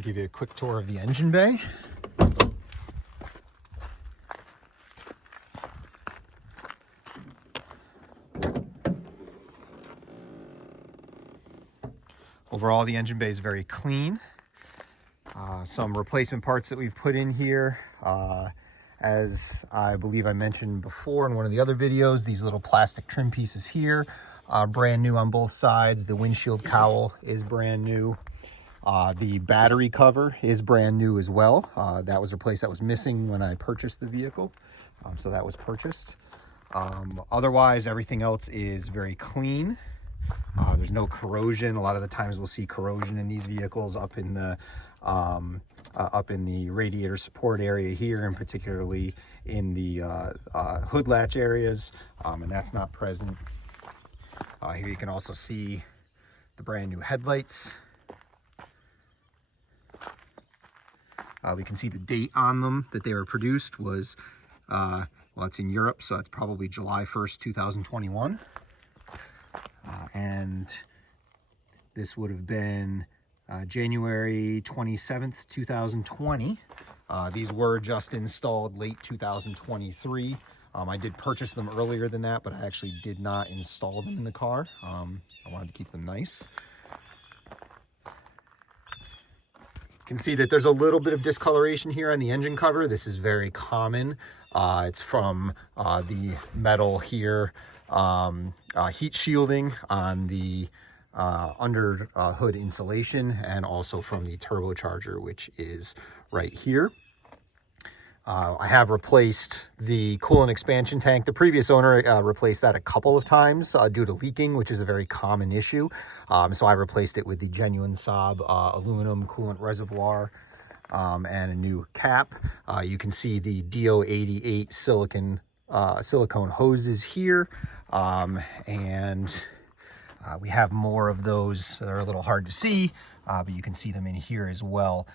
Give you a quick tour of the engine bay. Overall, the engine bay is very clean. Some replacement parts that we've put in here. As I believe I mentioned before in one of the other videos, these little plastic trim pieces here are brand new on both sides. The windshield cowl is brand new. The battery cover is brand new as well. That was replaced. That was missing when I purchased the vehicle. So that was purchased. Otherwise, everything else is very clean. There's no corrosion. A lot of the times we'll see corrosion in these vehicles up in the radiator support area here, and particularly in the hood latch areas, and that's not present. Here you can also see the brand new headlights. We can see the date on them that they were produced was, well, it's in Europe, so it's probably July 1st, 2021. And this would have been January 27th, 2020. These were just installed late 2023. I did purchase them earlier than that, but I actually did not install them in the car. I wanted to keep them nice. You can see that there's a little bit of discoloration here on the engine cover. This is very common. It's from the metal here, heat shielding on the under hood insulation, and also from the turbocharger, which is right here. I have replaced the coolant expansion tank. The previous owner replaced that a couple of times due to leaking, which is a very common issue. So I replaced it with the genuine SAAB aluminum coolant reservoir and a new cap. You can see the DO88 silicone hoses here, and we have more of those. They're a little hard to see, but you can see them in here as well.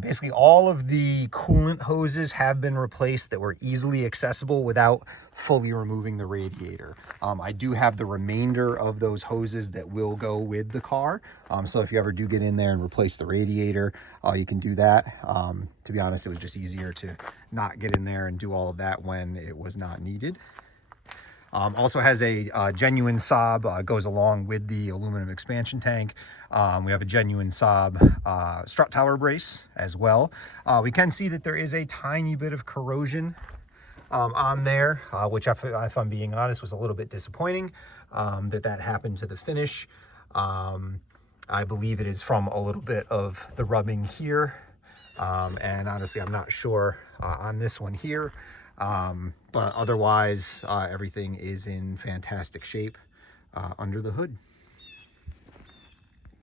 Basically, all of the coolant hoses have been replaced that were easily accessible without fully removing the radiator. I do have the remainder of those hoses that will go with the car. So if you ever do get in there and replace the radiator, you can do that. To be honest, it was just easier to not get in there and do all of that when it was not needed. Also has a genuine SAAB, goes along with the aluminum expansion tank. We have a genuine SAAB strut tower brace as well. We can see that there is a tiny bit of corrosion on there, which if I'm being honest, was a little bit disappointing that happened to the finish. I believe it is from a little bit of the rubbing here. And honestly, I'm not sure on this one here. But otherwise, everything is in fantastic shape under the hood.